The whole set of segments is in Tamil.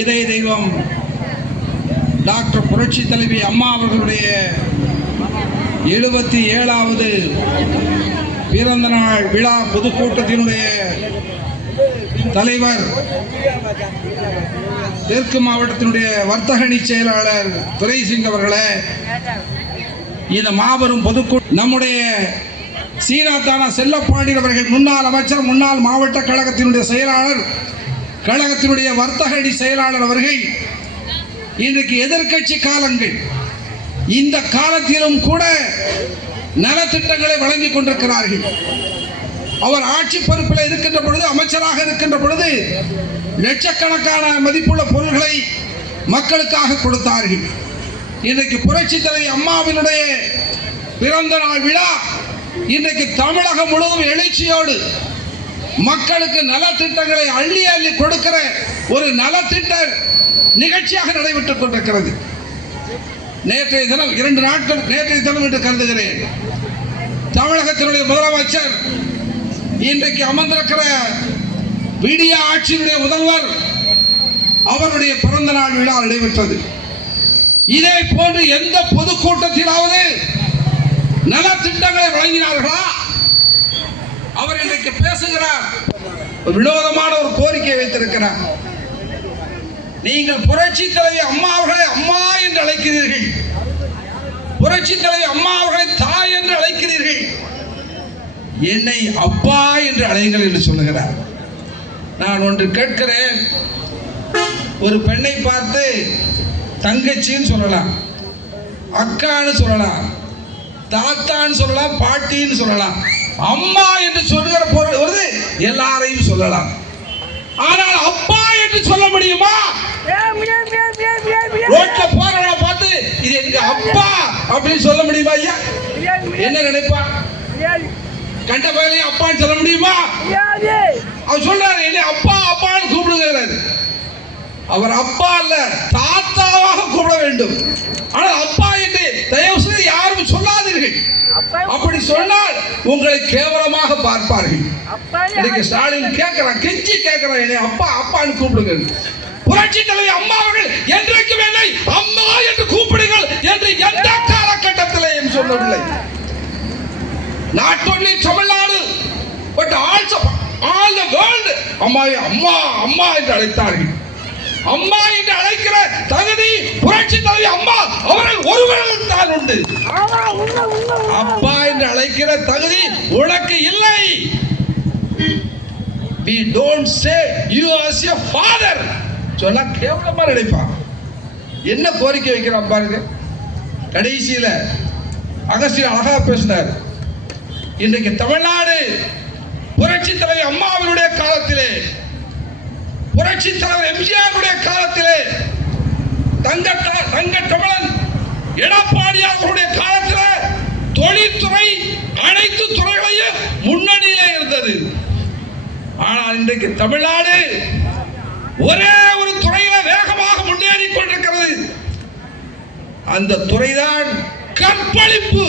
இதய தெய்வம் டாக்டர் புரட்சி தலைவி அம்மா அவர்களுடைய 77வது பிறந்த நாள் விழா பொதுக்கூட்டத்தினுடைய தலைவர், தெற்கு மாவட்டத்தினுடைய வர்த்தக அணி செயலாளர் துரைசிங் அவர்களே, இந்த மாபெரும் பொதுக்கூட்டம் நம்முடைய சீனாத்தானா செல்லப்பாண்டியன் அவர்கள், முன்னாள் அமைச்சர், முன்னாள் மாவட்ட கழகத்தினுடைய செயலாளர், கழகத்தினுடைய வர்த்தக அணி செயலாளர் அவர்கள், இன்றைக்கு எதிர்க்கட்சி காலங்கள், இந்த காலத்திலும் கூட நலத்திட்டங்களை வழங்கிக் கொண்டிருக்கிறார்கள். அவர் ஆட்சி பொறுப்பில் இருக்கின்ற பொழுது, அமைச்சராக இருக்கின்ற பொழுது லட்சக்கணக்கான மதிப்புள்ள பொருள்களை மக்களுக்காக கொடுத்தார்கள். இன்றைக்கு புரட்சி தலைவி அம்மாவினுடைய பிறந்த நாள் விழா இன்றைக்கு தமிழகம் முழுவதும் எழுச்சியோடு மக்களுக்கு நலத்திட்டங்களை அள்ளி அள்ளி கொடுக்கிற ஒரு நலத்திட்ட நிகழ்ச்சியாக நடைபெற்றுக் கொண்டிருக்கிறது. நேற்றைய தினம் 2 நாட்கள், நேற்றைய தினம் என்று கருதுகிறேன், தமிழகத்தினுடைய முதலமைச்சர், இன்றைக்கு அமர்ந்திருக்கிற விடிய ஆட்சியினுடைய முதல்வர், அவருடைய பிறந்த நாள் விழா நடைபெற்றது. இதே போன்று எந்த பொதுக்கூட்டத்திலாவது நலத்திட்டங்களை வழங்கினார்களா? அவர் இன்றைக்கு பேசுகிறார், வினோதமான ஒரு கோரிக்கை வைத்திருக்கிறார். நீங்கள் புரட்சி தலைவி அம்மா அவர்களை அம்மா என்று அழைக்கிறீர்கள், புரட்சி தலைவி அம்மா அவர்களை தாய் என்று அழைக்கிறீர்கள், என்னை அப்பா என்று அழைங்கள் என்று சொல்லுகிறார். நான் ஒன்று கேட்கிறேன், ஒரு பெண்ணை பார்த்து தங்கச்சின்னு சொல்லலாம், அக்கான்னு சொல்லலாம், தாத்தான்னு சொல்லலாம், பாட்டின்னு சொல்லலாம், அம்மா என்று சொல்லுகிற பொழுது எல்லாரையும் சொல்லலாம். ஆனால் அப்பா என்று சொல்ல முடியுமா? ரோட்ல போறவனை பார்த்து இது எங்க அப்பா அப்படின்னு சொல்ல முடியுமா? ஐயா என்ன நினைப்பா? கண்ட பயிலையும் அப்பான்னு சொல்ல முடியுமா? அவர் சொல்றாரு, என்ன அப்பா அப்பான்னு கூப்பிடுகிறாரு. அவர் அப்பா அல்ல, தாத்தாவாக கூப்பிட வேண்டும். ஆனால் அப்பா என்று தயவு செய்து யாரும் சொல்லாதீர்கள். அப்படி சொன்னால் உங்களை கேவலமாக பார்ப்பார்கள். இன்னைக்கு ஸ்டாலின் கேட்கிறான், கெஞ்சி கேட்கிறான், என்னை அப்பா அப்பான்னு கூப்பிடுங்க. புரட்சி தலைவி அம்மா அவர்கள் என்றைக்கும் என்னை அம்மா என்று கூப்பிடுங்கள் என்று எந்த காலகட்டத்தில் சொல்லவில்லை. Not only Tamil Nadu, but also all the world, அம்மாவை அம்மா அம்மா என்று அழைத்தார்கள். அம்மா என்று அழைக்கிற தகுதி புரட்சி தலைவி அம்மா அவர்கள் ஒருவர்கள் தான் உண்டு. அப்பா என்று அழைக்கிற தகுதி உனக்கு இல்லை. We don't say you as your father. சொன்னா கேவலமா நினைப்பான். என்ன கோரிக்கை வைக்கிறான் பாருங்க. கடைசியில அகஸ்டின் அழகா பேசினார். இன்றைக்கு தமிழ்நாடு புரட்சி தலைவி அம்மாவினுடைய காலத்திலே, புரட்சி தலைவர் எம்ஜிஆருடைய காலத்திலே, தங்க தமிழன் எடப்பாடியார் அவருடைய காலத்திலே தொழில்துறை அனைத்து துறைகளையும் முன்னணியிலே இருந்தது. ஆனால் இன்றைக்கு தமிழ்நாடு ஒரே ஒரு துறையில வேகமாக முன்னேறி கொண்டிருக்கிறது. அந்த துறைதான் கற்பழிப்பு.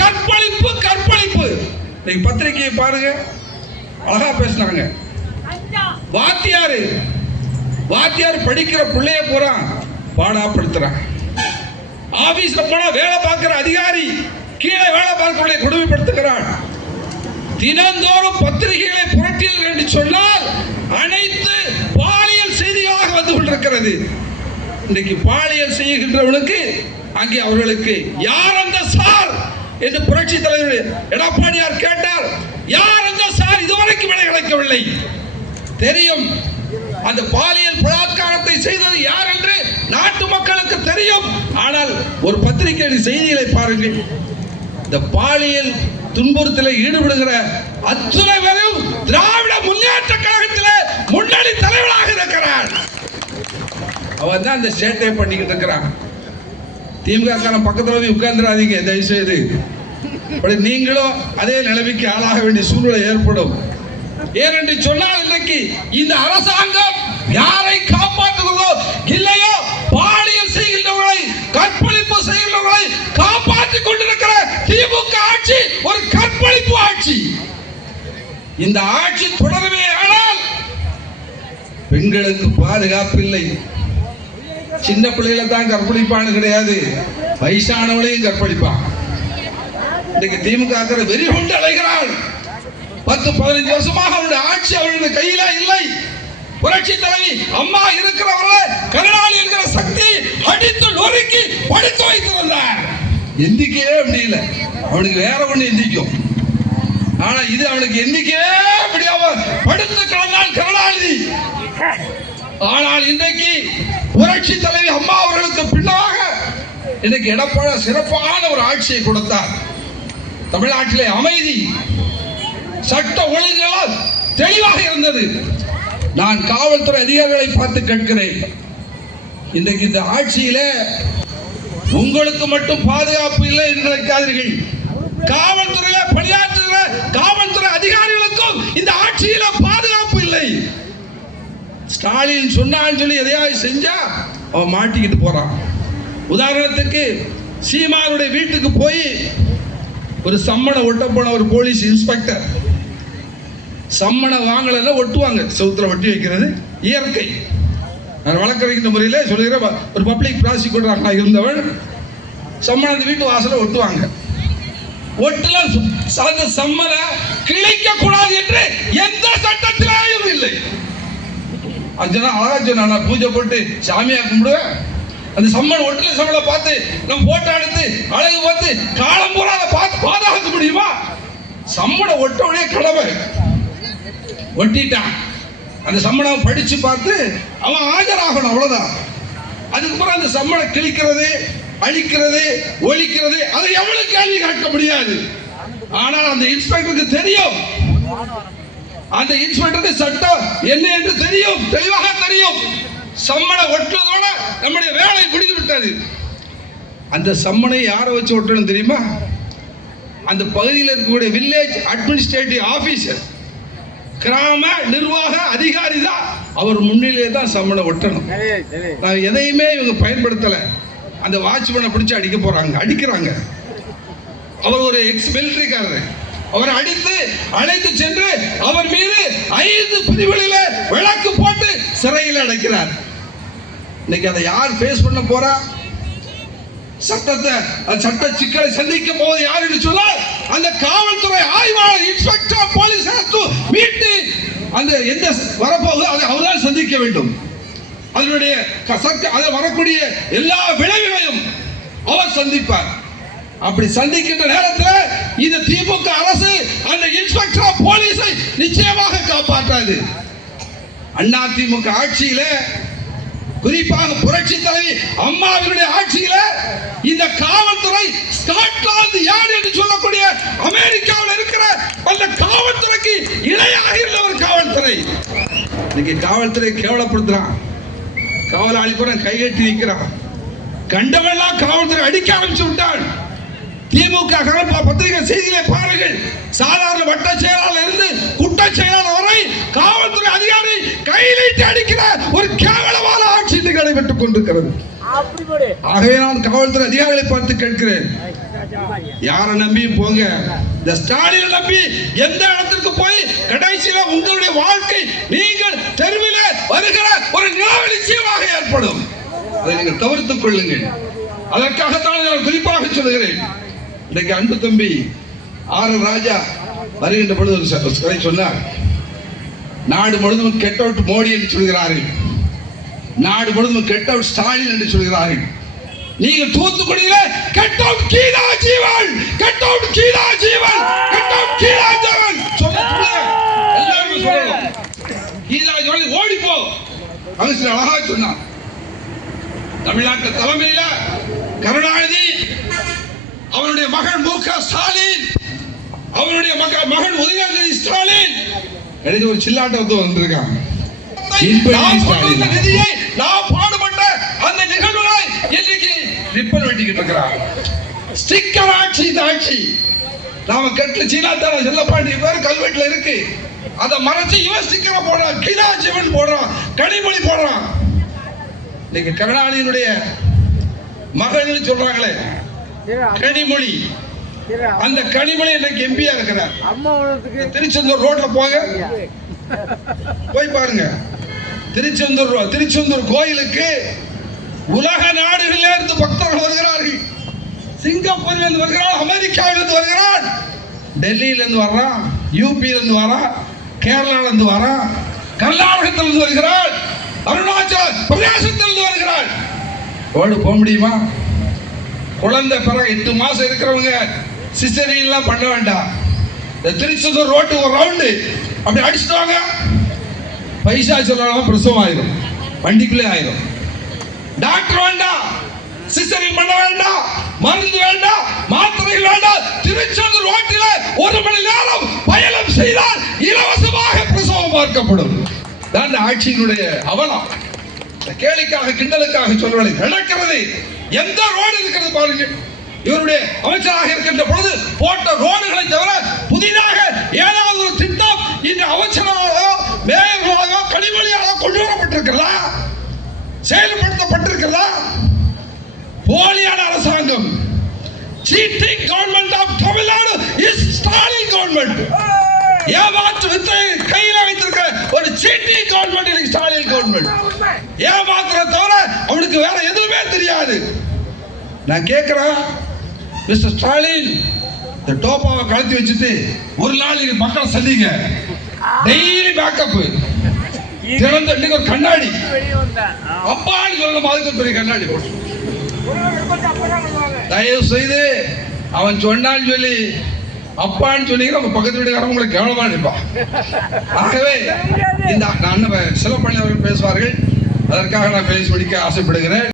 கற்பழிப்பு கற்பழிப்பு. நீங்க பத்திரிகையை பாருங்க, அழகா பேசினாங்க. வாத்தியார் படிக்கிற பிள்ளைய பூரா பாடாப்படுத்துறான். ஆபீஸ்ல போனா வேலை பார்க்கிற அதிகாரி கீழே வேலை பார்க்கிறவர்களை கொடுமைப்படுத்துகிறான். தினந்தோறும் பத்திரிகைகளை புரட்டீர்கள் என்று சொன்னால் அனைத்து பாலியல் செய்திகளாக வந்து கொண்டிருக்கிறது. இன்றைக்கு பாலியல் செய்கின்றவனுக்கு அங்கே அவர்களுக்கு யார் அந்த சார் என்று புரட்சி தலைவர் எடப்பாடியார் கேட்டார். யார் அந்த சார்? இதுவரைக்கும் விலை கிடைக்கவில்லை. தெரியும் அந்த பாலியல் பலாத்காரத்தை செய்தது யார் என்று நாட்டு மக்களுக்கு தெரியும். ஆனால் ஒரு பத்திரிகை செய்திகளை பாருங்கள். இந்த பாலியல் துன்புறுத்தலில் ஈடுபடுகிற அத்தனை பேரும் திராவிட முன்னேற்ற கழகத்தில் முன்னணி தலைவராக இருக்கிறார். அவன் தான் இந்த சேட்டையை பண்ணிக்கிட்டு இருக்கிறான். திமுக பக்கத்துல போய் உட்கார்ந்துடாதீங்க தயவு செய்து. நீங்களும் அதே நிலைமைக்கு ஆளாக வேண்டிய சூழ்நிலை ஏற்படும். ஏனென்று சொன்னால் இன்றைக்கு இந்த அரசாங்கம் யாரை காப்பாற்றுகிறதோ இல்லையோ, பாலியல் செய்கின்றவர்களை, கற்பழிப்பு செய்கின்றவர்களை காப்பாற்றிக் கொண்டிருக்கிற திமுக ஆட்சி ஒரு கற்பழிப்பு ஆட்சி. இந்த ஆட்சி தொடரவே ஆனால் பெண்களுக்கு பாதுகாப்பு இல்லை. சின்ன பிள்ளைகளை தான் கற்பழிப்பான்னு கிடையாது, வயசானவளையும் கற்பழிப்பான். இன்னைக்கு திமுக வெறி கொண்டு அலைகிறாள். 10-15 வருஷமாக அவருடைய ஆட்சி அவருடைய கையில இல்லை. புரட்சி தலைவி அம்மா இருக்கிறவரை கருணாநிதி என்கிற சக்தி அடித்து நொறுக்கி படுத்து வைத்திருந்தார். எந்திக்கவே முடியல. அவனுக்கு வேற ஒண்ணு எந்திக்கும். ஆனா இது அவனுக்கு எந்திக்கவே முடியாம படுத்து கிடந்தால் கருணாநிதி. ஆனால் இன்றைக்கு புரட்சி தலைவி அம்மா அவர்களுக்கு பின்னாக இன்னைக்கு எடப்பாடி சிறப்பான ஒரு ஆட்சியை கொடுத்தார். தமிழ்நாட்டிலே அமைதி சட்ட ஒழுங்குகள் தெளிவாக இருந்தது. நான் காவல்துறை அதிகாரிகளை பார்த்து கேட்கிறேன், இன்றைக்கு இந்த ஆட்சியில உங்களுக்கு மட்டும் பாதுகாப்பு இல்லை என்று நினைக்காதீர்கள். காவல்துறையில பணியாற்றுகிற காவல்துறை அதிகாரிகளுக்கும் இந்த ஆட்சியில பாதுகாப்பு இல்லை. ஸ்டாலின் சொன்னான்னு சொல்லி எதையாவது செஞ்சா அவன் மாட்டிக்கிட்டு போறான். உதாரணத்துக்கு சீமானுடைய வீட்டுக்கு போய் ஒரு சம்மனை ஒட்ட போன ஒரு போலீஸ் இன்ஸ்பெக்டர், சம்மனை வாங்கல ஒட்டுவாங்க, செவுத்துல ஒட்டி வைக்கிறது இயற்கை. நான் வழக்கறிஞர் முறையில் சொல்லுகிறேன், ஒரு பப்ளிக் ப்ராசிக்யூட்டராக இருந்தவன் சம்மனை அந்த வீட்டு வாசல ஒட்டுவாங்க. ஒட்டுல அந்த சம்மனை கிழிக்க கூடாது என்று எந்த சட்டத்திலும் இல்லை. அழகா சொன்ன, நான் பூஜை போட்டு சாமியா கும்பிடுவேன், அந்த சம்மன் ஒட்டுல சம்மனை பார்த்து நம்ம போட்டோ எடுத்து அழகு பார்த்து காலம் பூரா அதை பார்த்து பாதுகாக்க முடியுமா? சம்மனை ஒட்டவுடைய கடமை. ஒட்டிட்டான். அந்த சம்மனை படிச்சு பார்த்து அவன் ஆஜராகணும், அவ்வளவுதான். அதுக்கப்புறம் அந்த சம்மனை கிழிக்கிறது, அழிக்கிறது, ஒழிக்கிறது அதை எவ்வளவு கேள்வி கேட்க முடியாது. ஆனால் அந்த இன்ஸ்பெக்டருக்கு தெரியும், அந்த இன்ஸ்பெக்டருக்கு சட்டம் என்ன என்று தெரியும், தெளிவாக தெரியும். சம்மனை ஒட்டுவதோட நம்முடைய வேலை முடிந்து விட்டது. அந்த சம்மனை யாரை வச்சு ஒட்டணும் தெரியுமா? அந்த பகுதியில் இருக்கக்கூடிய வில்லேஜ் அட்மினிஸ்ட்ரேட்டிவ் ஆபீசர், கிராம நிர்வாக அதிகாரி தான் அவர் முன்னிலையே தான் சம்மனை ஒட்டணும். நான் எதையுமே இவங்க பயன்படுத்தல. அந்த வாட்ச்மேனை பிடிச்சு அடிக்க போறாங்க, அடிக்கிறாங்க. அவர் ஒரு எக்ஸ் மிலிட்டரிக்காரர், அவரை அடித்து அழைத்து சென்று அவர் மீது 5 பிரிவுகளில் விளக்கு போட்டு சிறையில் அடைக்கிறார். இன்னைக்கு அதை யார் பேஸ் பண்ண போறா? சட்ட சிக்கலை சந்திக்க போது யார் என்று சொன்னால் அந்த காவல்துறை ஆய்வாளர், இன்ஸ்பெக்டர் போலீஸ் மீட்டு அந்த எந்த வரப்போகுது அதை அவர்தான் சந்திக்க வேண்டும். அதனுடைய வரக்கூடிய எல்லா விளைவுகளையும் அவர் சந்திப்பார். அப்படி சந்திக்கின்ற நேரத்தில் இந்த திமுக அரசு அந்த இன்ஸ்பெக்டர் போலீஸை நிச்சயமாக காப்பாற்றாது. அண்ணா திமுக ஆட்சியில, குறிப்பாக புரட்சி தலைவி அம்மாவினுடைய ஆட்சியில இந்த காவல்துறை ஸ்காட்லாந்து யார்டு என்று சொல்லக்கூடிய அமெரிக்காவில் இருக்கிற அந்த காவல்துறைக்கு இணையாக இருந்த ஒரு காவல்துறை. இன்னைக்கு காவல்துறை கேவலப்படுத்துறான். காவலாளி கூட கைகட்டி நிற்கிறான். கண்டவெல்லாம் காவல்துறை அடிக்க ஆரம்பிச்சு விட்டான். திமுக பத்திரிகை செய்திகளை பாருங்கள். சாதாரண வட்ட செயலாளர் இருந்து குட்ட செயலாளர் வரை காவல்துறை அதிகாரி கையிலிட்டு அடிக்கிற ஒரு கேவலமான ஆட்சி நடைபெற்றுக் கொண்டிருக்கிறது. ஆகவே நான் காவல்துறை அதிகாரிகளை பார்த்து கேட்கிறேன், யாரை நம்பி போங்க. இந்த ஸ்டாலினை நம்பி எந்த இடத்திற்கு போய் கடைசியில உங்களுடைய வாழ்க்கை நீங்கள் தெருவில் வருகிற ஒரு நிலவு நிச்சயமாக ஏற்படும். அதை நீங்கள் தவிர்த்துக் கொள்ளுங்கள். அதற்காகத்தான் நான் குறிப்பாக சொல்லுகிறேன். இன்றைக்கு அன்பு தம்பி ஆர் ராஜா வருகின்ற பொழுது ஒரு கதை சொன்னார். நாடு முழுவதும் கெட் அவுட் மோடி என்று சொல்கிறார்கள், நாடு முழுவதும் கெட் அவுட் ஸ்டாலின் என்று சொல்கிறார்கள். நீங்கள் தூத்துக்குடியில get out Geetha Jeevan, get out Geetha Jeevan, get out Geetha Jeevan சொல்லுங்க. எல்லாரும் சொல்லணும், கீதா ஜீவன் ஓடி போ. அவசியம் அழகா சொன்னார். தமிழ்நாட்டு தலைமையில கருணாநிதி, அவருடைய மகன் மு.க. ஸ்டாலின், அவருடைய மகன் உதயநிதி ஸ்டாலின் எனக்கு ஒரு சில்லாட்டம் வந்திருக்காங்க. நிதியை நான் பாடுபட்ட அந்த நிகழ்வுகளை இன்னைக்கு ரிப்பன் வெட்டிக்கிட்டு இருக்கிறார். ஸ்டிக்கர் ஆட்சி இந்த ஆட்சி. நாம கட்டில சீனாத்தான செல்லப்பாண்டி பேர் கல்வெட்டுல இருக்கு. அதை மறைச்சு இவன் ஸ்டிக்கரை போடுறான், கீதா ஜீவன் போடுறான், கனிமொழி போடுறான். இன்னைக்கு கருணாநிதியினுடைய மகன் சொல்றாங்களே கனிமொழி, அந்த கனிமொழி இன்னைக்கு எம்பியா இருக்கிறார். திருச்செந்தூர் ரோட்ல போங்க, போய் பாருங்க. திருச்செந்தூர் கோயிலுக்கு உலக நாடுகளில் இருந்து பக்தர்கள் வருகிறார்கள். சிங்கப்பூரில் இருந்து வருகிறான், அமெரிக்காவில் இருந்து வருகிறான், டெல்லியில இருந்து வர்றான், யூபியில இருந்து வரான், கேரளாவில் இருந்து வரான், கர்நாடகத்தில் இருந்து வருகிறான், அருணாச்சல பிரதேசத்தில் இருந்து வருகிறான். ஓடு போக முடியுமா? குழந்தை பிறகு 8 மாசம் இருக்கிறவங்க சிசரியெல்லாம் பண்ண வேண்டாம். இந்த திருச்செந்தூர் ரோட்டு ஒரு ரவுண்டு அப்படி அடிச்சுட்டு வாங்க, பைசா சொல்லலாம், பிரசவம் ஆயிரும், வண்டிக்குள்ளே ஆயிரும். டாக்டர் வேண்டாம், சிசரியன் பண்ண வேண்டாம், மருந்து வேண்டாம், மாத்திரைகள் வேண்டாம். திருச்செந்தூர் ரோட்டில் 1 மணி நேரம் பயணம் செய்தால் இலவசமாக பிரசவம் பார்க்கப்படும். தான் ஆட்சியினுடைய அவலம். கேளிக்காக கிண்டலுக்காக சொல்வதை நடக்கிறது. எந்த ரோடு இருக்கிறது பாருங்க. இவருடைய அமைச்சராக இருக்கின்ற பொழுது போட்ட ரோடுகளை தவிர புதிதாக ஏதாவது ஒரு திட்டம் இந்த அமைச்சராக மேயர்களாக கனிமொழியாக கொண்டு வரப்பட்டிருக்கிறதா, செயல்படுத்தப்பட்டிருக்கிறதா? போலியான அரசாங்கம். Cheating government of Tamil Nadu is Stalin government. ஏமாற்று வித்தை கையில வைத்திருக்க ஒரு சீட்டிங் கவர்மெண்ட் ஸ்டாலின் கவர்மெண்ட். ஏமாத்துற தவிர அவனுக்கு வேற எதுவுமே தெரியாது. நான் கேட்கிறேன், மிஸ்டர் ஸ்டாலின், இந்த டோப்பாவை கழட்டி வச்சுட்டு ஒரு நாள் நீங்க மக்களை சந்திங்க, டெய்லி பேக்கப், திறந்த ஒரு கண்ணாடி, அப்பான்னு சொல்லணும், அதுக்கு பெரிய கண்ணாடி போட்டு தயவு செய்து அவன் சொன்னான்னு சொல்லி அப்பான்னு சொன்னீங்கன்னா நம்ம பக்கத்து வீட்டுக்காரங்க உங்களை கவனமா நினைப்பான். ஆகவே இந்த சில பள்ளி அவர்கள் பேசுவார்கள், அதற்காக நான் பேசி முடிக்க ஆசைப்படுகிறேன்.